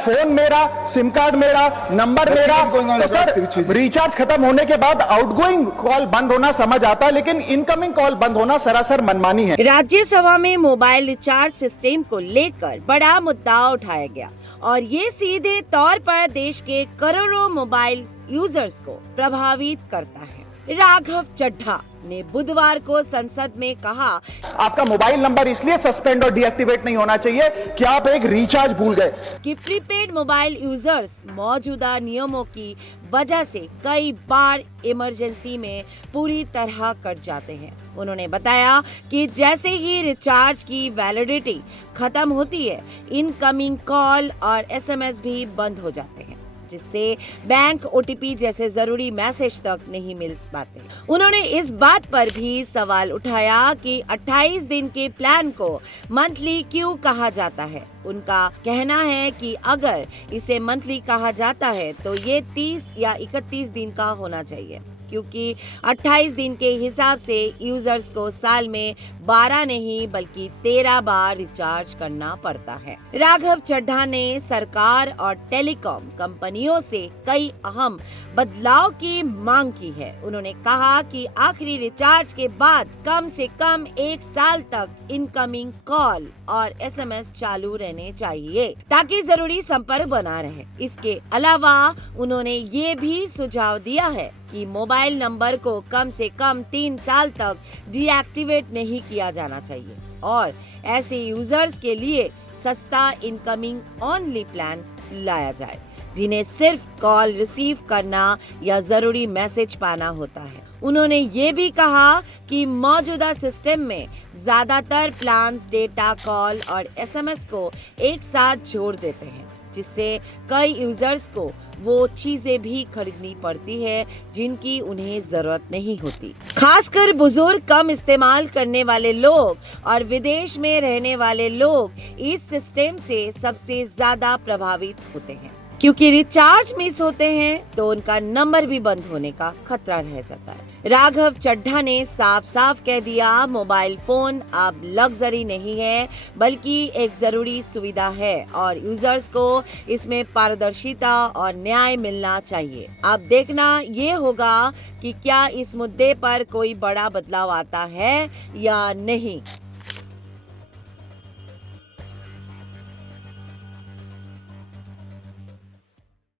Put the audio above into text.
Phone मेरा, SIM card मेरा, number मेरा। तो सर रिचार्ज खत्म होने के बाद आउटगोइंग कॉल बंद होना समझ आता है, लेकिन इनकमिंग कॉल बंद होना सरासर मनमानी है। राज्यसभा में मोबाइल रिचार्ज सिस्टम को लेकर बड़ा मुद्दा उठाया गया और ये सीधे तौर पर देश के करोड़ों मोबाइल यूजर्स को प्रभावित करता है। राघव चड्ढा ने बुधवार को संसद में कहा, आपका मोबाइल नंबर इसलिए सस्पेंड और डीएक्टिवेट नहीं होना चाहिए कि आप एक रिचार्ज भूल गए कि प्रीपेड मोबाइल यूजर्स मौजूदा नियमों की वजह से कई बार इमरजेंसी में पूरी तरह कट जाते हैं। उन्होंने बताया कि जैसे ही रिचार्ज की वैलिडिटी खत्म होती है, इनकमिंग कॉल और एसएमएस भी बंद हो जाते हैं, जिससे बैंक ओटीपी जैसे जरूरी मैसेज तक नहीं मिल पाते। उन्होंने इस बात पर भी सवाल उठाया कि 28 दिन के प्लान को मंथली क्यों कहा जाता है। उनका कहना है कि अगर इसे मंथली कहा जाता है तो ये 30 या 31 दिन का होना चाहिए, क्योंकि 28 दिन के हिसाब से यूजर्स को साल में 12 नहीं बल्कि 13 बार रिचार्ज करना पड़ता है। राघव चड्ढा ने सरकार और टेलीकॉम कंपनियों से कई अहम बदलाव की मांग की है। उन्होंने कहा कि आखिरी रिचार्ज के बाद कम से कम 1 साल तक इनकमिंग कॉल और एसएमएस चालू रहने चाहिए ताकि जरूरी संपर्क बना रहे। इसके अलावा उन्होंने ये भी सुझाव दिया है कि मोबाइल नंबर को कम से कम 3 साल तक डीएक्टिवेट नहीं किया जाना चाहिए और ऐसे यूजर्स के लिए सस्ता इनकमिंग ओनली प्लान लाया जाए, जिन्हें सिर्फ कॉल रिसीव करना या जरूरी मैसेज पाना होता है। उन्होंने ये भी कहा कि मौजूदा सिस्टम में ज्यादातर प्लान्स डेटा, कॉल और एसएमएस को एक साथ जोड़ देते हैं, जिससे कई यूजर्स को वो चीजें भी खरीदनी पड़ती है जिनकी उन्हें जरूरत नहीं होती। खासकर बुजुर्ग, कम इस्तेमाल करने वाले लोग और विदेश में रहने वाले लोग इस सिस्टम से सबसे ज्यादा प्रभावित होते हैं, क्योंकि रिचार्ज मिस होते हैं तो उनका नंबर भी बंद होने का खतरा रह जाता है। राघव चड्ढा ने साफ साफ कह दिया, मोबाइल फोन अब लग्जरी नहीं है बल्कि एक जरूरी सुविधा है और यूजर्स को इसमें पारदर्शिता और न्याय मिलना चाहिए। अब देखना ये होगा कि क्या इस मुद्दे पर कोई बड़ा बदलाव आता है या नहीं।